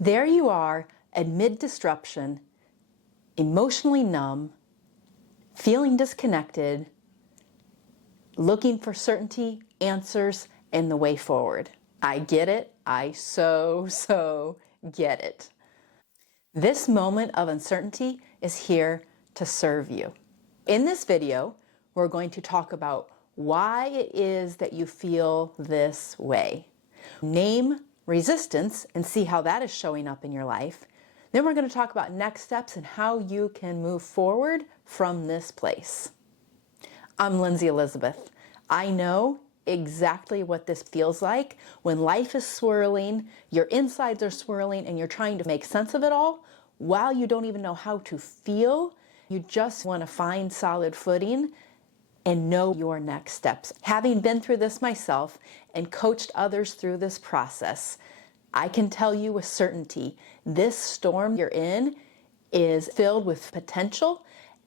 There you are, amid disruption, emotionally numb, feeling disconnected, looking for certainty, answers, and the way forward. I get it. I so get it. This moment of uncertainty is here to serve you. In this video, we're going to talk about why it is that you feel this way. Name resistance and see how that is showing up in your life. Then we're going to talk about next steps and how you can move forward from this place. I'm Linzy Elizabeth. I know exactly what this feels like when life is swirling, your insides are swirling, and you're trying to make sense of it all while you don't even know how to feel. You just want to find solid footing and know your next steps. Having been through this myself and coached others through this process, I can tell you with certainty, this storm you're in is filled with potential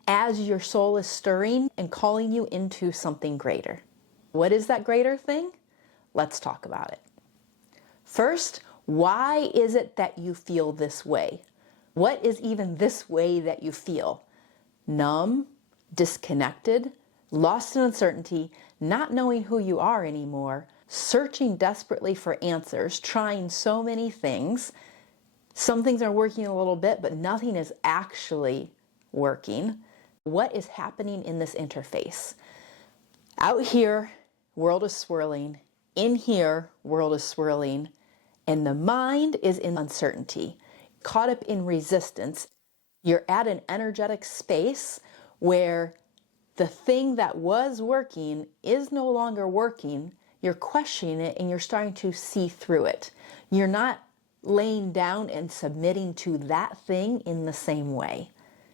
as your soul is stirring and calling you into something greater. What is that greater thing? Let's talk about it. First, why is it that you feel this way? What is even this way that you feel? Numb, disconnected, lost in uncertainty, not knowing who you are anymore, searching desperately for answers, trying so many things. Some things are working a little bit, but nothing is actually working. What is happening in this interface? Out here, world is swirling. In here, world is swirling. And the mind is in uncertainty, caught up in resistance. You're at an energetic space where the thing that was working is no longer working. You're questioning it and you're starting to see through it. You're not laying down and submitting to that thing in the same way.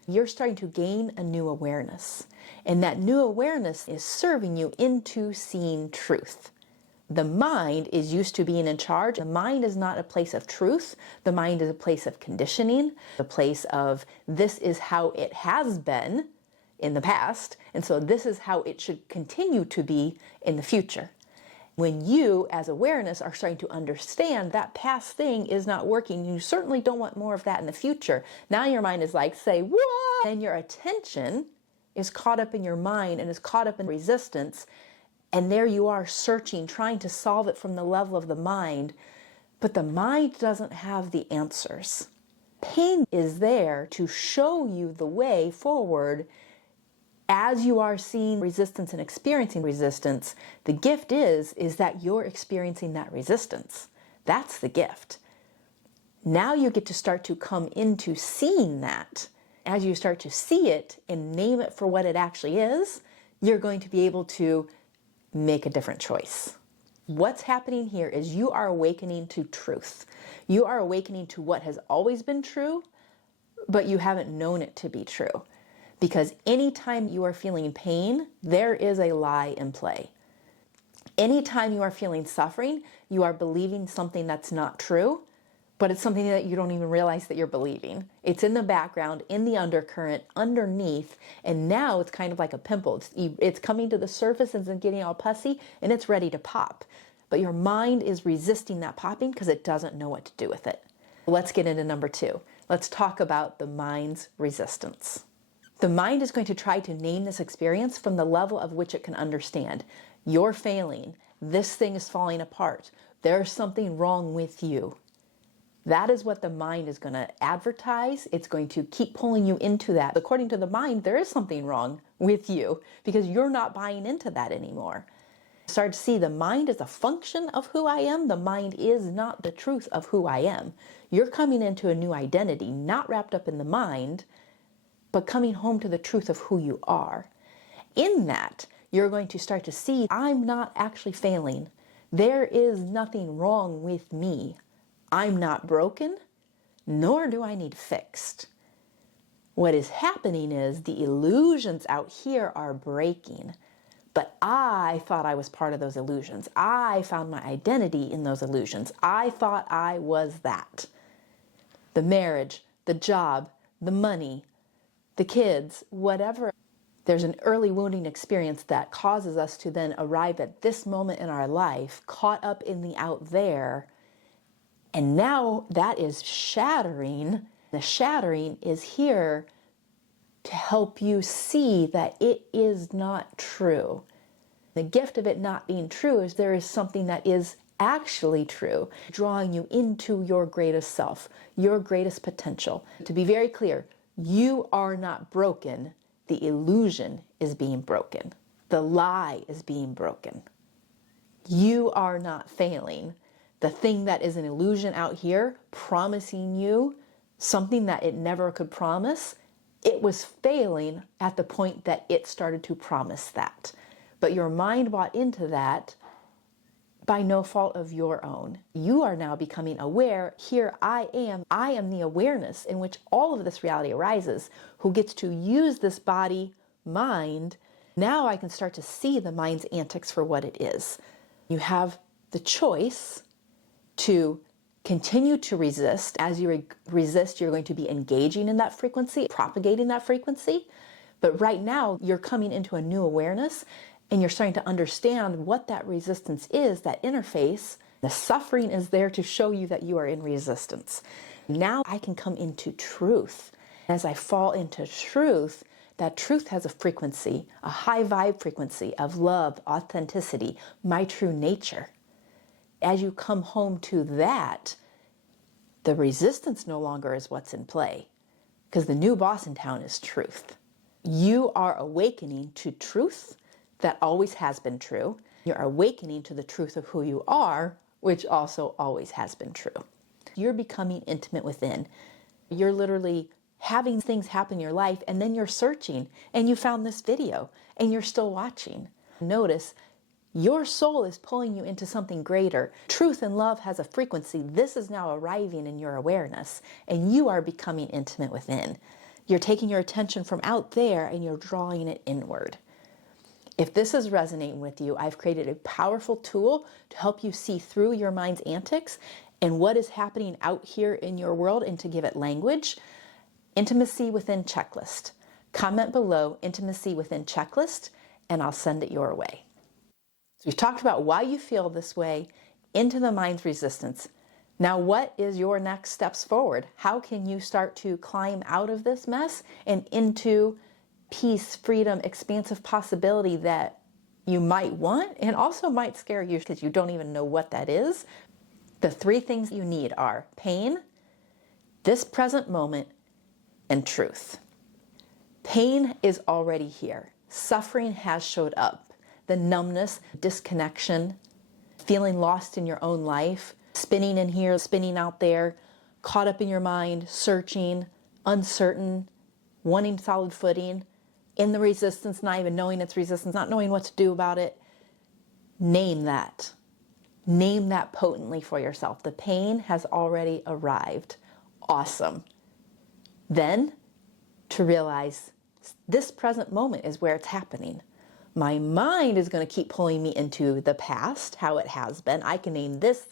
You're starting to gain a new awareness. And that new awareness is serving you into seeing truth. The mind is used to being in charge. The mind is not a place of truth. The mind is a place of conditioning, a place of this is how it has been in the past, and so this is how it should continue to be in the future. When you, as awareness, are starting to understand that past thing is not working, you certainly don't want more of that in the future. Now your mind is like, say, what? And your attention is caught up in your mind and is caught up in resistance, and there you are searching, trying to solve it from the level of the mind, but the mind doesn't have the answers. Pain is there to show you the way forward. As you are seeing resistance and experiencing resistance, the gift is that you're experiencing that resistance. That's the gift. Now you get to start to come into seeing that. As you start to see it and name it for what it actually is, you're going to be able to make a different choice. What's happening here is you are awakening to truth. You are awakening to what has always been true, but you haven't known it to be true. Because anytime you are feeling pain, there is a lie in play. Anytime you are feeling suffering, you are believing something that's not true, but it's something that you don't even realize that you're believing. It's in the background, in the undercurrent, underneath, and now it's kind of like a pimple. It's coming to the surface and it's getting all pussy, and it's ready to pop. But your mind is resisting that popping because it doesn't know what to do with it. Let's get into number 2. Let's talk about the mind's resistance. The mind is going to try to name this experience from the level of which it can understand. You're failing. This thing is falling apart. There's something wrong with you. That is what the mind is going to advertise. It's going to keep pulling you into that. According to the mind, there is something wrong with you because you're not buying into that anymore. Start to see the mind is a function of who I am. The mind is not the truth of who I am. You're coming into a new identity, not wrapped up in the mind, but coming home to the truth of who you are. In that, you're going to start to see, I'm not actually failing. There is nothing wrong with me. I'm not broken, nor do I need fixed. What is happening is the illusions out here are breaking, but I thought I was part of those illusions. I found my identity in those illusions. I thought I was that. The marriage, the job, the money, the kids, whatever. There's an early wounding experience that causes us to then arrive at this moment in our life, caught up in the out there, And now that is shattering. The shattering is here to help you see that it is not true. The gift of it not being true is there is something that is actually true, drawing you into your greatest self, your greatest potential. To be very clear, you are not broken. The illusion is being broken. The lie is being broken. You are not failing. The thing that is an illusion out here promising you something that it never could promise, it was failing at the point that it started to promise that. But your mind bought into that by no fault of your own. You are now becoming aware. Here I am the awareness in which all of this reality arises, who gets to use this body, mind. Now I can start to see the mind's antics for what it is. You have the choice to continue to resist. As you resist, you're going to be engaging in that frequency, propagating that frequency. But right now, you're coming into a new awareness, and you're starting to understand what that resistance is, that interface. The suffering is there to show you that you are in resistance. Now I can come into truth. As I fall into truth, that truth has a frequency, a high vibe frequency of love, authenticity, my true nature. As you come home to that, the resistance no longer is what's in play, because the new boss in town is truth. You are awakening to truth that always has been true. You're awakening to the truth of who you are, which also always has been true. You're becoming intimate within. You're literally having things happen in your life, and then you're searching, and you found this video, and you're still watching. Notice, your soul is pulling you into something greater. Truth and love has a frequency. This is now arriving in your awareness, and you are becoming intimate within. You're taking your attention from out there, and you're drawing it inward. If this is resonating with you, I've created a powerful tool to help you see through your mind's antics and what is happening out here in your world, and to give it language. Intimacy Within Checklist. Comment below Intimacy Within Checklist, and I'll send it your way. So we've talked about why you feel this way, into the mind's resistance. Now, what is your next steps forward? How can you start to climb out of this mess and into peace, freedom, expansive possibility that you might want and also might scare you because you don't even know what that is? The three things you need are pain, this present moment, and truth. Pain is already here. Suffering has showed up. The numbness, disconnection, feeling lost in your own life, spinning in here, spinning out there, caught up in your mind, searching, uncertain, wanting solid footing, in the resistance, not even knowing it's resistance, not knowing what to do about it. Name that. Name that potently for yourself. The pain has already arrived. Awesome. Then to realize this present moment is where it's happening. My mind is going to keep pulling me into the past, how it has been. I can name this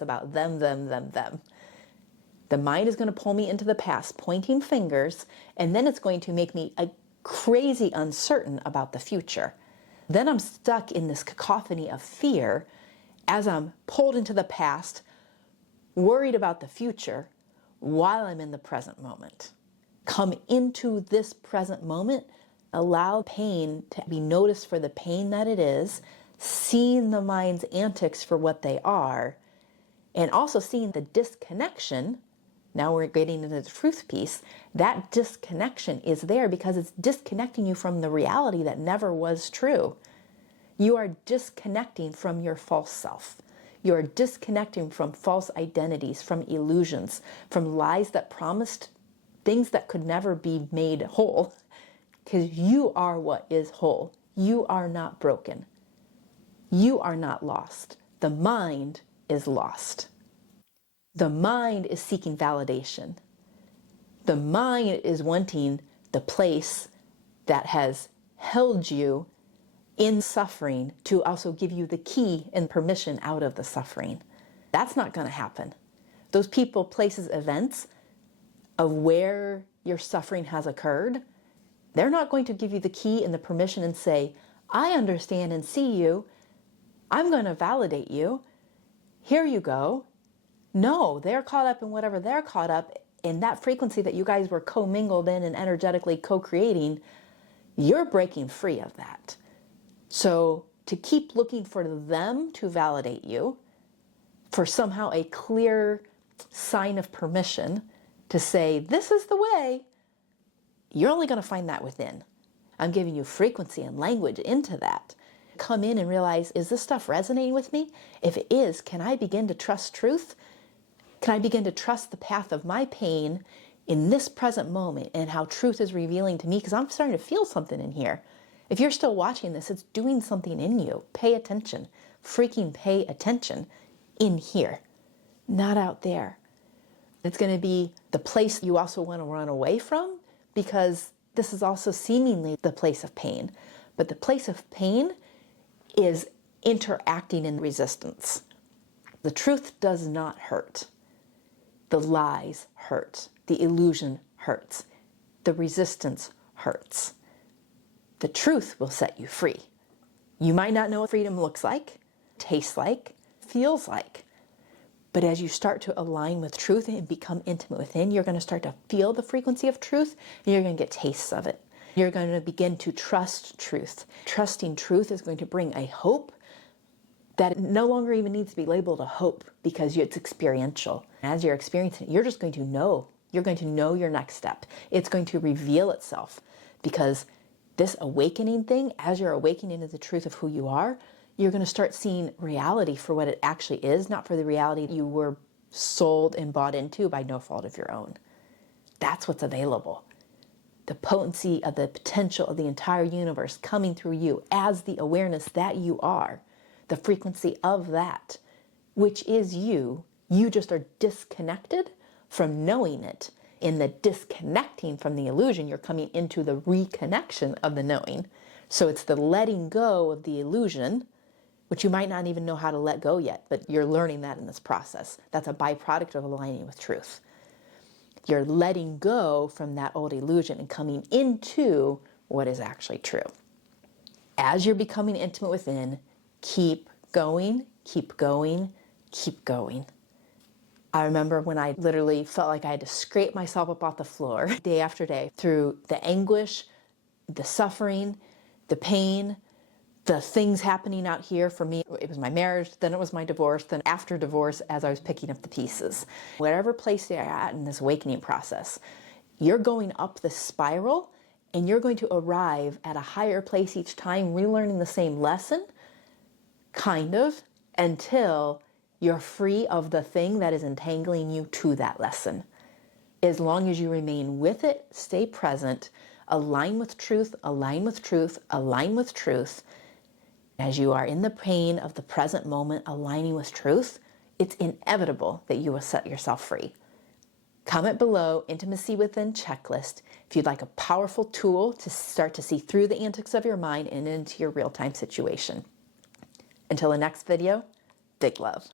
about them. The mind is going to pull me into the past, pointing fingers, and then it's going to make me crazy uncertain about the future. Then I'm stuck in this cacophony of fear as I'm pulled into the past, worried about the future while I'm in the present moment. Come into this present moment, allow pain to be noticed for the pain that it is, seeing the mind's antics for what they are, and also seeing the disconnection. Now we're getting into the truth piece. That disconnection is there because it's disconnecting you from the reality that never was true. You are disconnecting from your false self. You are disconnecting from false identities, from illusions, from lies that promised things that could never be made whole. Because you are what is whole. You are not broken. You are not lost. The mind is lost. The mind is seeking validation. The mind is wanting the place that has held you in suffering to also give you the key and permission out of the suffering. That's not going to happen. Those people, places, events of where your suffering has occurred, they're not going to give you the key and the permission and say, I understand and see you. I'm going to validate you. Here you go. No, they're caught up in whatever they're caught up in, that frequency that you guys were commingled in and energetically co-creating. You're breaking free of that. So to keep looking for them to validate you, for somehow a clear sign of permission to say, this is the way, you're only going to find that within. I'm giving you frequency and language into that. Come in and realize, is this stuff resonating with me? If it is, can I begin to trust truth? Can I begin to trust the path of my pain in this present moment and how truth is revealing to me? Because I'm starting to feel something in here. If you're still watching this, it's doing something in you. Pay attention. Freaking pay attention in here, not out there. It's going to be the place you also want to run away from, because this is also seemingly the place of pain. But the place of pain is interacting in resistance. The truth does not hurt. The lies hurt. The illusion hurts. The resistance hurts. The truth will set you free. You might not know what freedom looks like, tastes like, feels like. But as you start to align with truth and become intimate within, you're going to start to feel the frequency of truth, and you're going to get tastes of it. You're going to begin to trust truth. Trusting truth is going to bring a hope that no longer even needs to be labeled a hope, because it's experiential. As you're experiencing it, you're just going to know. You're going to know your next step. It's going to reveal itself, because this awakening thing, as you're awakening to the truth of who you are, you're going to start seeing reality for what it actually is, not for the reality you were sold and bought into by no fault of your own. That's what's available. The potency of the potential of the entire universe coming through you as the awareness that you are, the frequency of that, which is you. You just are disconnected from knowing it. In the disconnecting from the illusion, you're coming into the reconnection of the knowing. So it's the letting go of the illusion, which you might not even know how to let go yet, but you're learning that in this process. That's a byproduct of aligning with truth. You're letting go from that old illusion and coming into what is actually true. As you're becoming intimate within, keep going, keep going, keep going. I remember when I literally felt like I had to scrape myself up off the floor day after day through the anguish, the suffering, the pain, the things happening out here. For me, it was my marriage, then it was my divorce, then after divorce, as I was picking up the pieces. Whatever place you're at in this awakening process, you're going up the spiral, and you're going to arrive at a higher place each time, relearning the same lesson, kind of, until you're free of the thing that is entangling you to that lesson. As long as you remain with it, stay present, align with truth, align with truth, align with truth. As you are in the pain of the present moment, aligning with truth, it's inevitable that you will set yourself free. Comment below, Intimacy Within Checklist, if you'd like a powerful tool to start to see through the antics of your mind and into your real-time situation. Until the next video, big love.